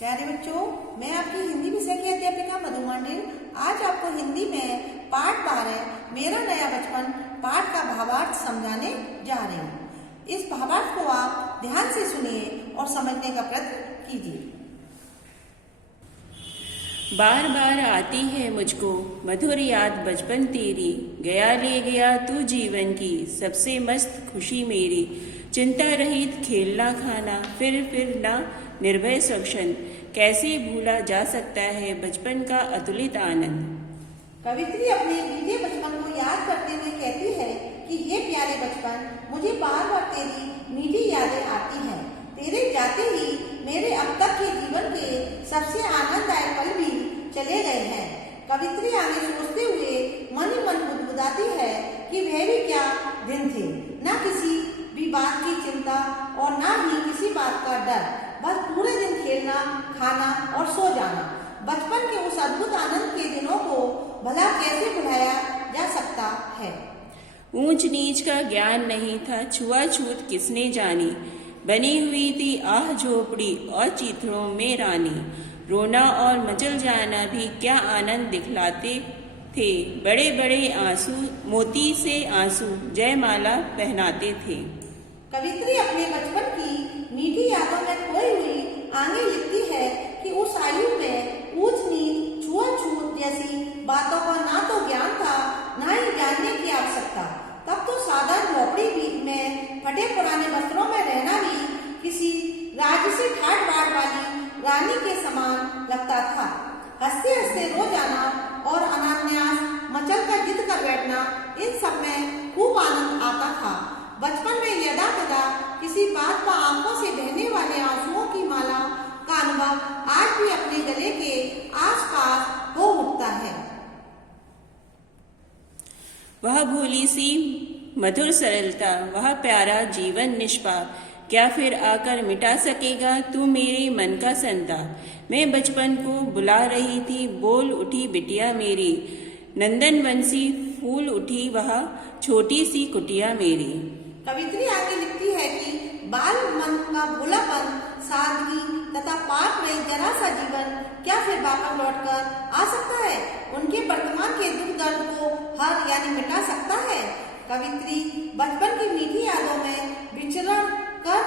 प्यारे बच्चों, मैं आपकी हिंदी विषय की अध्यापिका मधु मांडेल आज आपको हिंदी में पाठ 12 मेरा नया बचपन पाठ का भावार्थ समझाने जा रही हूँ। इस भावार्थ को आप ध्यान से सुनिए और समझने का प्रयत्न कीजिए। बार बार आती है मुझको मधुर याद बचपन तेरी, गया ले गया तू जीवन की सबसे मस्त खुशी मेरी। चिंता रहित खेलना खाना फिर ना निर्भय स्वक्षण, कैसे भूला जा सकता है बचपन का अतुलित आनंद। कवित्री अपने बीते बचपन को याद करते हुए कहती है कि ये प्यारे बचपन, मुझे बार बार तेरी मीठी यादें आती हैं। तेरे जाते ही मेरे अब तक के जीवन के सबसे आनंददायक पल भी चले गए हैं। कवित्री आगे सोचते हुए मन ही मन बुदबुदाती है कि वह भी क्या दिन थे, न किसी भी बात की चिंता और न ही किसी बात का डर, बस पूरे दिन खेलना खाना और सो जाना। बचपन के उस अद्भुत आनंद के दिनों को भला कैसे भुलाया जा सकता है। ऊंच नीच का ज्ञान नहीं था, छुआछूत किसने जानी, बनी हुई थी आह झोपड़ी और चित्रों में रानी। रोना और मचल जाना भी क्या आनंद दिखलाते थे, बड़े बड़े आंसू मोती से आंसू जयमाला पहनाते थे। कवित्री अपने बचपन की मीठी यादों में खोई हुई आगे लिखती है कि उस आयु में ऊंच नीच छुआछूत जैसी बातों का ना तो ज्ञान था, ना ही जानने की आवश्यकता। तब तो साधारण झोपड़ी में फटे पुराने वस्त्रों में रहना भी किसी राज्य से ठाट बाट वाली रानी के समान लगता था। हंसते हंसते रो जाना और अनान्यास मचल कर जिद कर बैठना, इन सब में खूब आनंद आता था। बचपन में यदा कदा किसी बात पर आंखों से बहने वाले आंसुओं की माला का अनुभव आज भी अपने गले के आसपास हो उठता है। वह भोली सी मधुर सरलता, वह प्यारा जीवन निष्पाप, क्या फिर आकर मिटा सकेगा तू मेरे मन का संताप। मैं बचपन को बुला रही थी, बोल उठी बिटिया मेरी, नंदन बंसी फूल उठी वह छोटी सी कुटिया मेरी। कवित्री आगे लिखती है कि बाल मन का भोलापन, सादगी तथा पाप में जरा सा जीवन क्या फिर वापस लौटकर आ सकता है, उनके वर्तमान के दुख दर्द को हर यानी मिटा सकता है। कवित्री बचपन की मीठी यादों में विचरण कर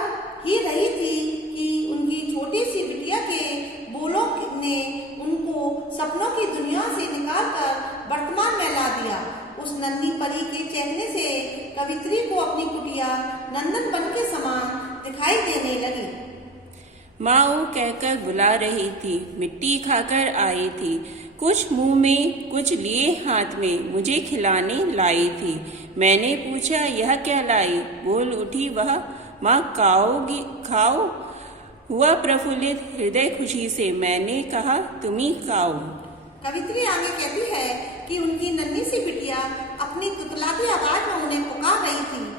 ही रही थी कि उनकी छोटी सी बिटिया के बोलों ने उनको सपनों की दुनिया से निकालकर वर्तमान में ला दिया। उस नन्ही परी के चेहरे से कवित्री को अपनी कुटिया नंदन बन के समान दिखाई देने लगी। माँ कहकर बुला रही थी, मिट्टी खाकर आई थी, कुछ मुंह में कुछ लिए हाथ में मुझे खिलाने लाई थी। मैंने पूछा यह क्या लाई, बोल उठी वह माँ खाओगी खाओ। हुआ प्रफुल्लित हृदय खुशी से, मैंने कहा तुम ही खाओ। कवित्री आगे कहती है कि उनकी नन्ही सी बिटिया अपनी तुतलाती आवाज में उन्हें पुकार रही थी।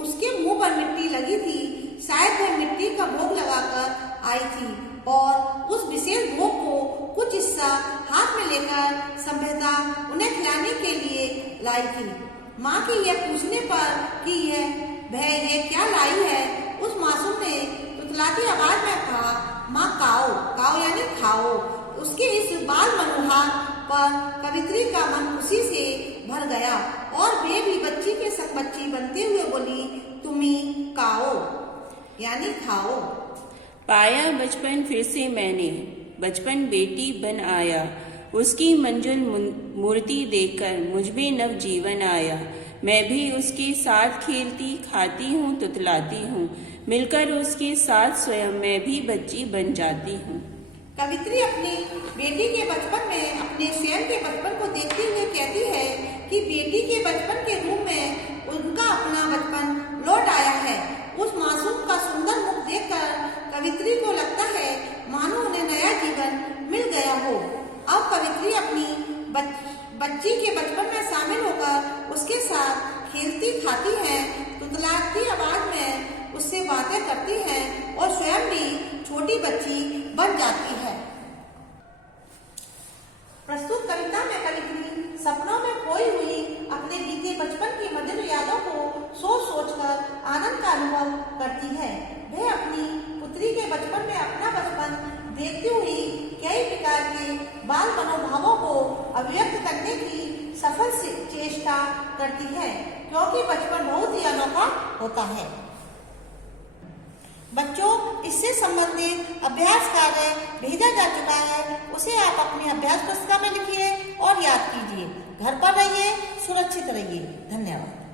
उसके मुंह पर मिट्टी लगी थी, शायद वह मिट्टी का भोग लगाकर आई थी और उस विशेष भोग को कुछ हिस्सा हाथ में लेकर संभवता उन्हें खिलाने के लिए लाई थी। माँ के यह पूछने पर कि ये क्या लाई है, उस मासूम ने तुतलाती आवाज में कहा, माँ खाओ खाओ यानी खाओ। उसके इस बाल मनोहार पर कवित्री का मन खुशी से भर गया और वे भी बच्ची के संग बच्ची बनते हुए बोली, तुम्ही खाओ यानी खाओ। पाया बचपन फिर से मैंने, बचपन बेटी बन आया, उसकी मंजुल मूर्ति देखकर मुझमें नव जीवन आया। मैं भी उसके साथ खेलती खाती हूँ तुतलाती हूँ, मिलकर उसके साथ स्वयं मैं भी बच्ची बन जाती हूँ। कवित्री अपनी बेटी के बचपन में अपने स्वयं के बचपन को देखते हुए कहती है कि बेटी के बचपन के रूप में उनका अपना बचपन लौट आया है। उस मासूम का सुंदर मुख देखकर कवित्री को लगता है मानो उन्हें नया जीवन मिल गया हो। अब कवित्री अपनी बच्ची के बचपन में शामिल होकर उसके साथ खेलती खाती है, तुतलाती आवाज में उससे बातें करती है और स्वयं भी छोटी बच्ची बन जाती है। प्रस्तुत कविता में कवित्री सपनों में खोई हुई अपने बीते बचपन की मधुर यादों को सोचकर आनंद का अनुभव करती है। वह अपनी पुत्री के बचपन में अपना बचपन मनोभावों को अभिव्यक्त करने की सफल चेष्टा करती है, क्योंकि बचपन बहुत ही अनोखा होता है। बच्चों, इससे संबंधित अभ्यास कार्य भेजा जा चुका है, उसे आप अपनी अभ्यास पुस्तिका में लिखिए और याद कीजिए। घर पर रहिए, सुरक्षित रहिए। धन्यवाद।